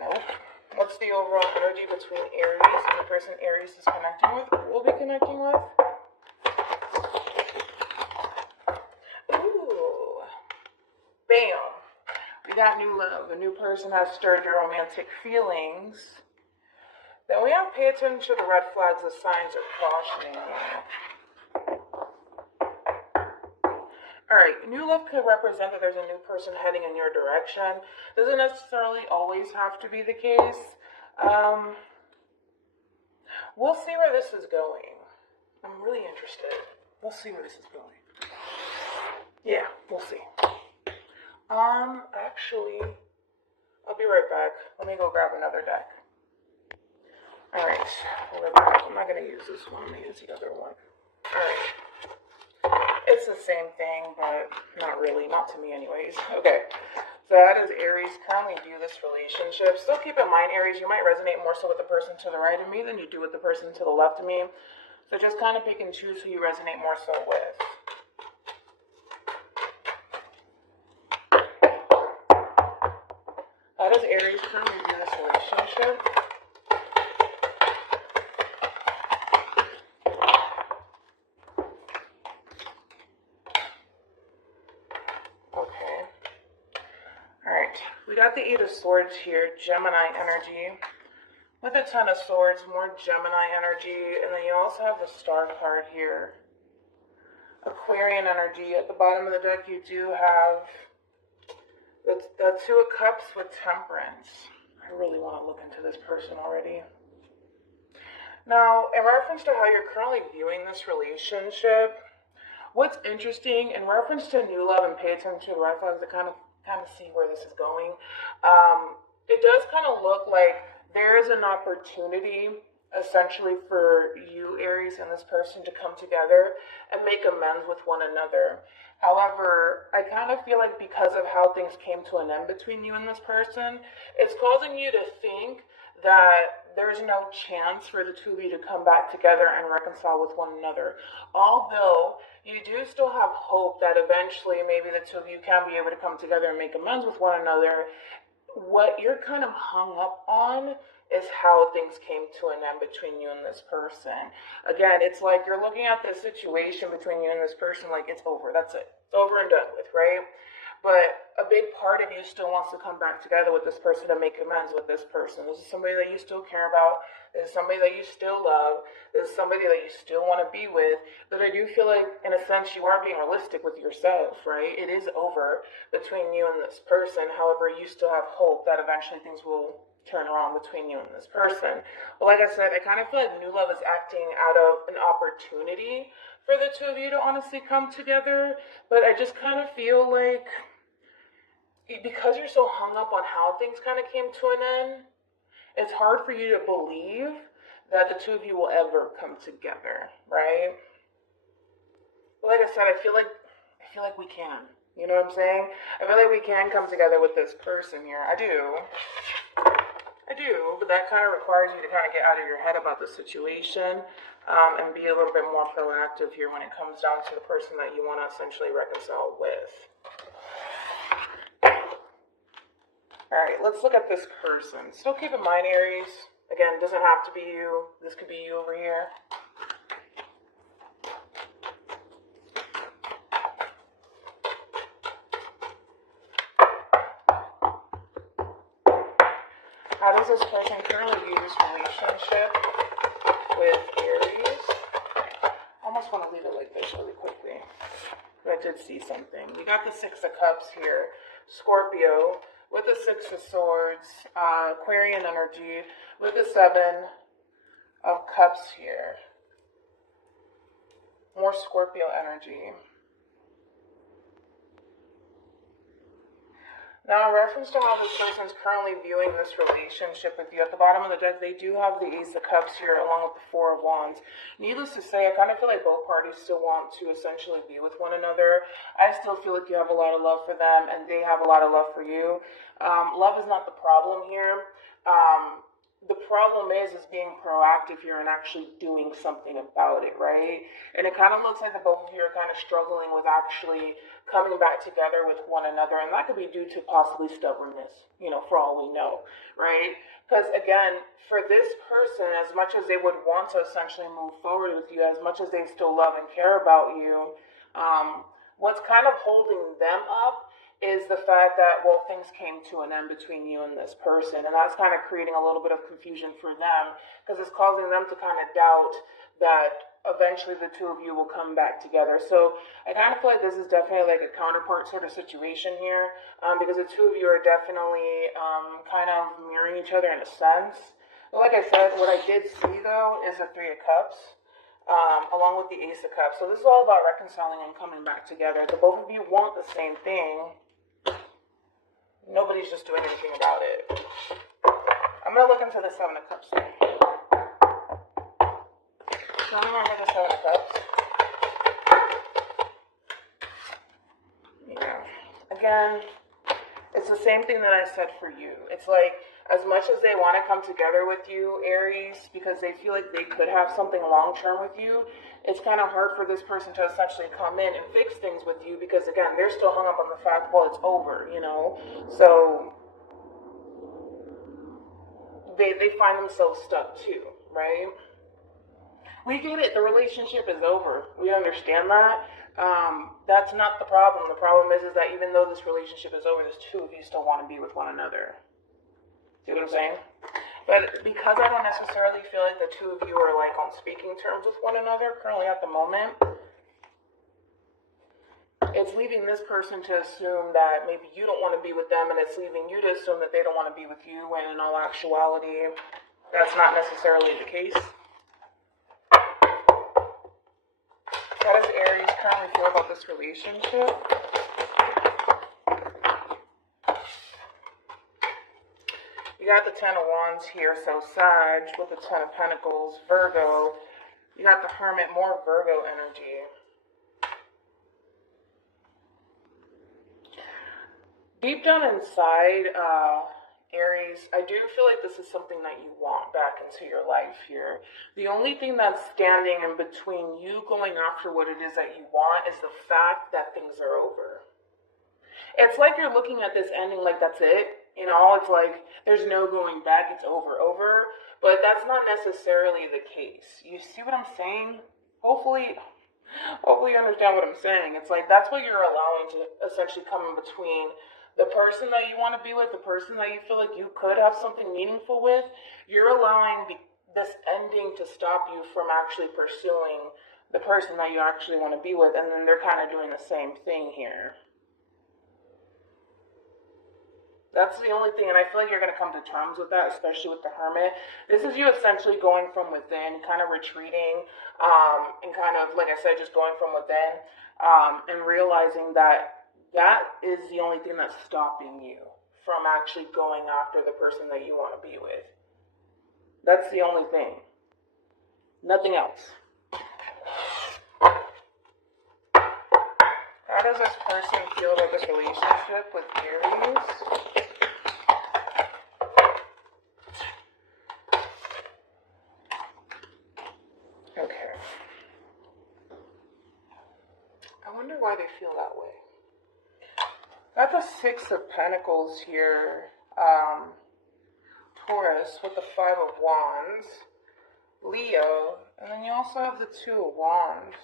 Nope. What's the overall energy between Aries and the person Aries is connecting with, or will be connecting with? Ooh. Bam. We got new love. A new person has stirred your romantic feelings. Then we have pay attention to the red flags. The signs are cautioning you. Alright, new love could represent that there's a new person heading in your direction. Doesn't necessarily always have to be the case. We'll see where this is going. I'm really interested. We'll see where this is going. Yeah, we'll see. Actually, I'll be right back. Let me go grab another deck. Alright, we're back. I'm not going to use this one. I'm going to use the other one. Alright. It's the same thing, but not really. Not to me anyways. Okay. So that is Aries. Currently view this relationship. Still keep in mind, Aries, you might resonate more so with the person to the right of me than you do with the person to the left of me. So just kind of pick and choose who you resonate more so with. How does Aries currently view this relationship? We got the Eight of Swords here, Gemini energy. With the Ten of Swords, more Gemini energy. And then you also have the Star card here. Aquarian energy. At the bottom of the deck, you do have the Two of Cups with Temperance. I really want to look into this person already. Now, in reference to how you're currently viewing this relationship, what's interesting, in reference to new love and pay attention to the red flags to kind of see where this is going. It does kind of look like there is an opportunity essentially for you, Aries, and this person to come together and make amends with one another. However, I kind of feel like because of how things came to an end between you and this person, it's causing you to think that there's no chance for the two of you to come back together and reconcile with one another. Although you do still have hope that eventually maybe the two of you can be able to come together and make amends with one another. What you're kind of hung up on is how things came to an end between you and this person. Again, it's like you're looking at the situation between you and this person like it's over. That's it. It's over and done with, right? But a big part of you still wants to come back together with this person to make amends with this person. This is somebody that you still care about. This is somebody that you still love. This is somebody that you still want to be with. But I do feel like, in a sense, you are being realistic with yourself, right? It is over between you and this person. However, you still have hope that eventually things will turn around between you and this person. But like I said, I kind of feel like new love is acting out of an opportunity for the two of you to honestly come together. But I just kind of feel like because you're so hung up on how things kind of came to an end, it's hard for you to believe that the two of you will ever come together, right? But like I said, I feel like we can. You know what I'm saying? I feel like we can come together with this person here. I do, but that kind of requires you to kind of get out of your head about the situation and be a little bit more proactive here when it comes down to the person that you want to essentially reconcile with. Alright, let's look at this person. Still keep in mind, Aries. Again, it doesn't have to be you. This could be you over here. How does this person currently view this relationship with Aries? I almost want to leave it like this really quickly. But I did see something. We got the Six of Cups here. Scorpio with the Six of Swords. Aquarian energy with the Seven of Cups here. More Scorpio energy. Now, in reference to how this person is currently viewing this relationship with you, at the bottom of the deck, they do have the Ace of Cups here along with the Four of Wands. Needless to say, I kind of feel like both parties still want to essentially be with one another. I still feel like you have a lot of love for them and they have a lot of love for you. Love is not the problem here. the problem is being proactive here and actually doing something about it, right? And it kind of looks like the both of you are kind of struggling with actually coming back together with one another, and that could be due to possibly stubbornness, for all we know, right? Because again, for this person, as much as they would want to essentially move forward with you, as much as they still love and care about you, what's kind of holding them up is the fact that, well, things came to an end between you and this person. And that's kind of creating a little bit of confusion for them because it's causing them to kind of doubt that eventually the two of you will come back together. So I kind of feel like this is definitely like a counterpart sort of situation here because the two of you are definitely kind of mirroring each other in a sense. But like I said, what I did see though is the Three of Cups. Along with the Ace of Cups. So this is all about reconciling and coming back together. The both of you want the same thing. Nobody's just doing anything about it. I'm going to look into the Seven of Cups. Tell me more about the Seven of Cups. Yeah. Again, it's the same thing that I said for you. It's like, as much as they want to come together with you, Aries, because they feel like they could have something long-term with you, it's kind of hard for this person to essentially come in and fix things with you because, again, they're still hung up on the fact, well, it's over, So they find themselves stuck too, right? We get it. The relationship is over. We understand that. That's not the problem. The problem is that even though this relationship is over, there's two of you still want to be with one another. See what I'm saying? But because I don't necessarily feel like the two of you are like on speaking terms with one another currently at the moment, it's leaving this person to assume that maybe you don't want to be with them, and it's leaving you to assume that they don't want to be with you, when in all actuality, that's not necessarily the case. How does Aries currently feel about this relationship? You got the Ten of Wands here, so Sag with the Ten of Pentacles, Virgo. You got the Hermit, more Virgo energy. Deep down inside, Aries, I do feel like this is something that you want back into your life here. The only thing that's standing in between you going after what it is that you want is the fact that things are over. It's like you're looking at this ending like that's it. It's like there's no going back. It's over. But that's not necessarily the case. You see what I'm saying? Hopefully you understand what I'm saying. It's like that's what you're allowing to essentially come in between the person that you want to be with, the person that you feel like you could have something meaningful with. You're allowing this ending to stop you from actually pursuing the person that you actually want to be with. And then they're kind of doing the same thing here. That's the only thing, and I feel like you're going to come to terms with that, especially with the Hermit. This is you essentially going from within, kind of retreating, and kind of, like I said, just going from within, and realizing that that is the only thing that's stopping you from actually going after the person that you want to be with. That's the only thing. Nothing else. How does this person feel about this relationship with Aries? Okay. I wonder why they feel that way. Got the Six of Pentacles here. Taurus with the Five of Wands. Leo. And then you also have the Two of Wands.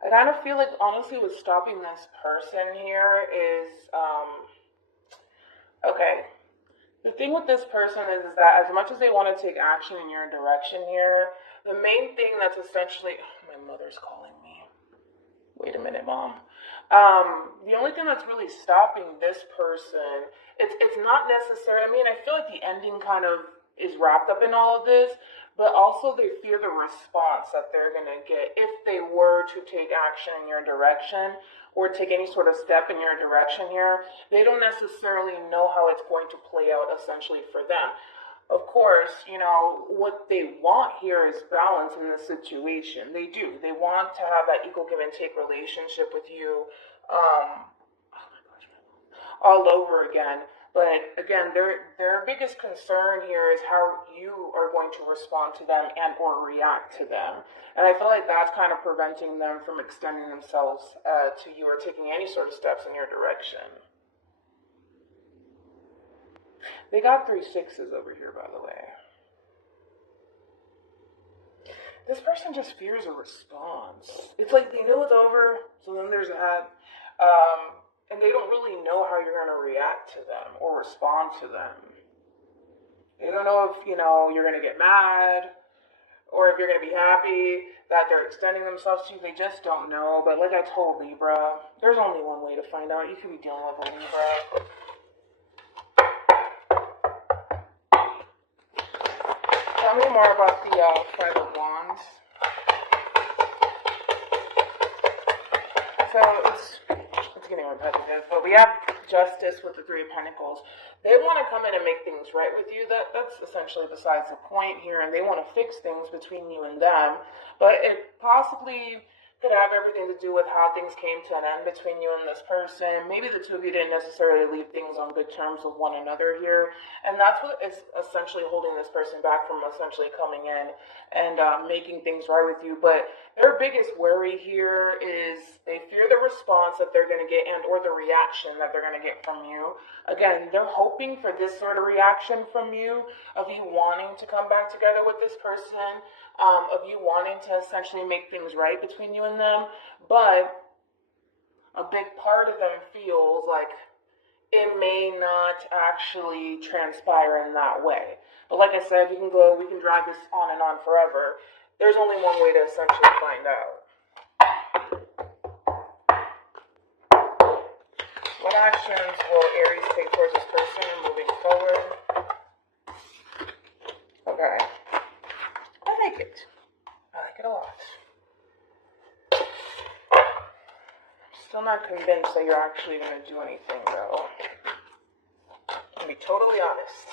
I kind of feel like, honestly, what's stopping this person here is, okay. The thing with this person is that as much as they want to take action in your direction here, the main thing that's essentially, my mother's calling me. Wait a minute, Mom. The only thing that's really stopping this person, it's not necessary. I mean, I feel like the ending kind of is wrapped up in all of this, but also they fear the response that they're going to get if they were to take action in your direction or take any sort of step in your direction here. They don't necessarily know how it's going to play out essentially for them. Of course, what they want here is balance in this situation. They do. They want to have that equal give and take relationship with you. Um, all over again. But again, their biggest concern here is how you are going to respond to them and or react to them. And I feel like that's kind of preventing them from extending themselves to you or taking any sort of steps in your direction. They got 3 6s over here, by the way. This person just fears a response. It's like they know it's over, so then there's that. And they don't really know how you're going to react to them or respond to them. They don't know if, you're going to get mad or if you're going to be happy that they're extending themselves to you. They just don't know. But like I told Libra, there's only one way to find out. You could be dealing with a Libra. Tell me more about the Five of Wands. So it's getting repetitive, but we have Justice with the Three of Pentacles. They want to come in and make things right with you. That's essentially besides the point here, and they want to fix things between you and them. But it possibly could have everything to do with how things came to an end between you and this person. Maybe the two of you didn't necessarily leave things on good terms with one another here. And that's what is essentially holding this person back from essentially coming in and making things right with you. But their biggest worry here is they fear the response that they're going to get and or the reaction that they're going to get from you. Again, they're hoping for this sort of reaction from you, of you wanting to come back together with this person, of you wanting to essentially make things right between you and them. But a big part of them feels like it may not actually transpire in that way. But like I said, we can drag this on and on forever. There's only one way to essentially find out. What actions will Aries take towards this person moving forward? Okay. I like it. I like it a lot. Still not convinced that you're actually going to do anything, though. To be totally honest.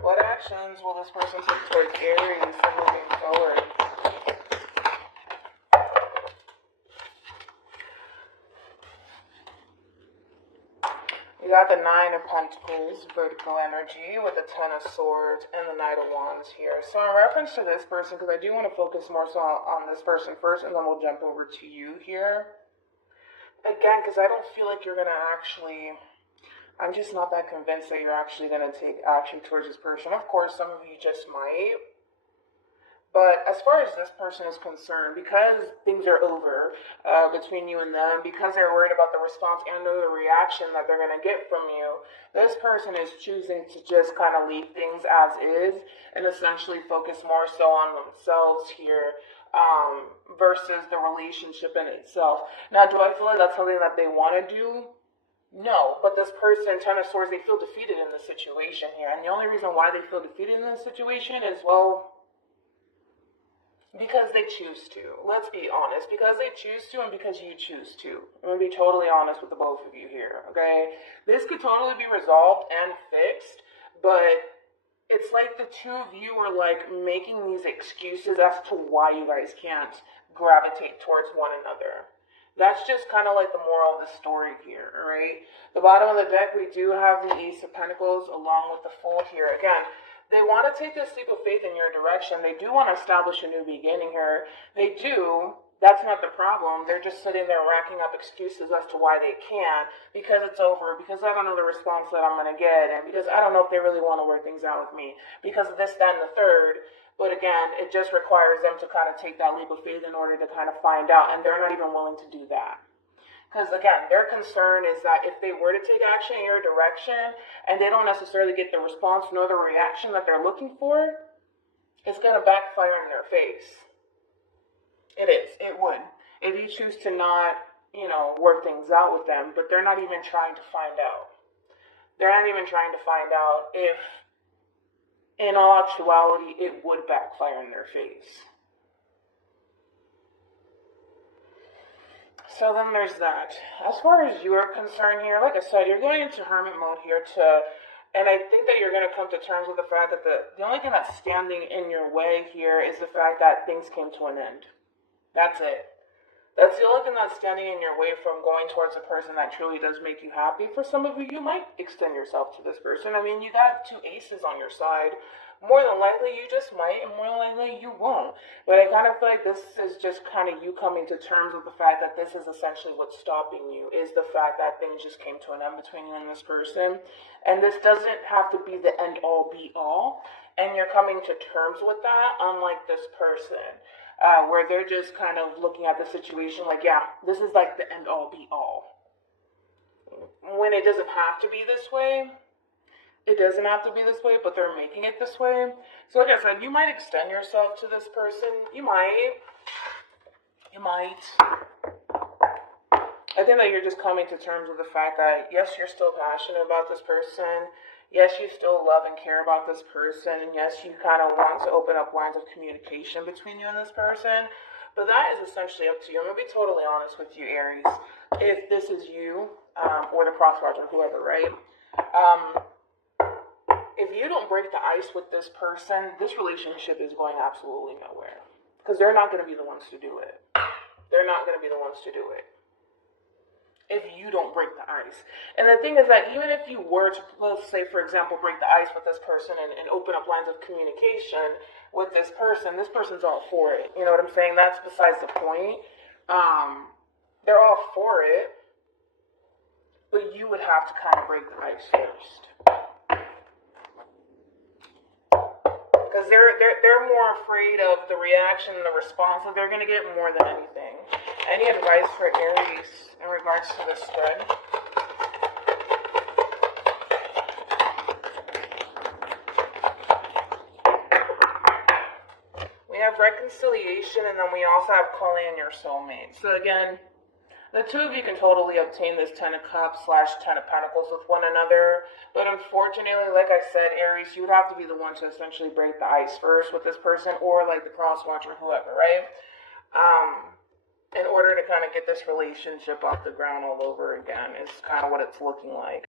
What actions will this person take towards Aries moving forward? We got the Nine of Pentacles, vertical energy, with the Ten of Swords and the Knight of Wands here. So in reference to this person, because I do want to focus more so on this person first, and then we'll jump over to you here. Again, because I don't feel like you're going to actually... I'm just not that convinced that you're actually going to take action towards this person. Of course, some of you just might. But as far as this person is concerned, because things are over between you and them, because they're worried about the response and the reaction that they're going to get from you, this person is choosing to just kind of leave things as is and essentially focus more so on themselves here versus the relationship in itself. Now, do I feel like that's something that they want to do? No, but this person, Ten of Swords, they feel defeated in the situation here. And the only reason why they feel defeated in this situation is, well, because they choose to. Let's be honest. Because they choose to and because you choose to. I'm going to be totally honest with the both of you here, okay? This could totally be resolved and fixed, but it's like the two of you are like making these excuses as to why you guys can't gravitate towards one another. That's just kind of like the moral of the story here, all right? The bottom of the deck, we do have the Ace of Pentacles along with the Fool here. Again, they want to take this leap of faith in your direction. They do want to establish a new beginning here. They do. That's not the problem. They're just sitting there racking up excuses as to why they can't, because it's over, because I don't know the response that I'm going to get, and because I don't know if they really want to work things out with me, because of this, that, and the third. But again, it just requires them to kind of take that leap of faith in order to kind of find out, and they're not even willing to do that. Because again, their concern is that if they were to take action in your direction, and they don't necessarily get the response nor the reaction that they're looking for, it's going to backfire in their face. It is. It would. If you choose to not, work things out with them, but they're not even trying to find out. They're not even trying to find out if, in all actuality, it would backfire in their face. So then there's that. As far as you are concerned here, like I said, you're going into hermit mode here to And I think that you're going to come to terms with the fact that the only thing that's standing in your way here is the fact that things came to an end. That's it. That's the only thing that's standing in your way from going towards a person that truly does make you happy. For some of you, you might extend yourself to this person. I mean, you got two aces on your side. More than likely, you just might, and more than likely, you won't. But I kind of feel like this is just kind of you coming to terms with the fact that this is essentially what's stopping you, is the fact that things just came to an end between you and this person. And this doesn't have to be the end all be all. And you're coming to terms with that, unlike this person. Where they're just kind of looking at the situation like, yeah, this is like the end all be all. When it doesn't have to be this way, it doesn't have to be this way, but they're making it this way. So like I said, you might extend yourself to this person. You might. I think that you're just coming to terms with the fact that, yes, you're still passionate about this person. Yes, you still love and care about this person. And yes, you kind of want to open up lines of communication between you and this person. But that is essentially up to you. I'm going to be totally honest with you, Aries. If this is you, or the crosswatch or whoever, right? If you don't break the ice with this person, this relationship is going absolutely nowhere. Because they're not going to be the ones to do it. They're not going to be the ones to do it if you don't break the ice. And the thing is that even if you were to, let's say, for example, break the ice with this person and open up lines of communication with this person's all for it. You know what I'm saying? That's besides the point. They're all for it, but you would have to kind of break the ice first. Because they're more afraid of the reaction and the response that they're going to get more than anything. Any advice for Aries in regards to this spread? We have reconciliation, and then we also have calling in your soulmate. So again, the two of you can totally obtain this 10 of Cups / 10 of Pentacles with one another. But unfortunately, like I said, Aries, you would have to be the one to essentially break the ice first with this person, or like the crosswatch or whoever, right? In order to kind of get this relationship off the ground all over again is kind of what it's looking like.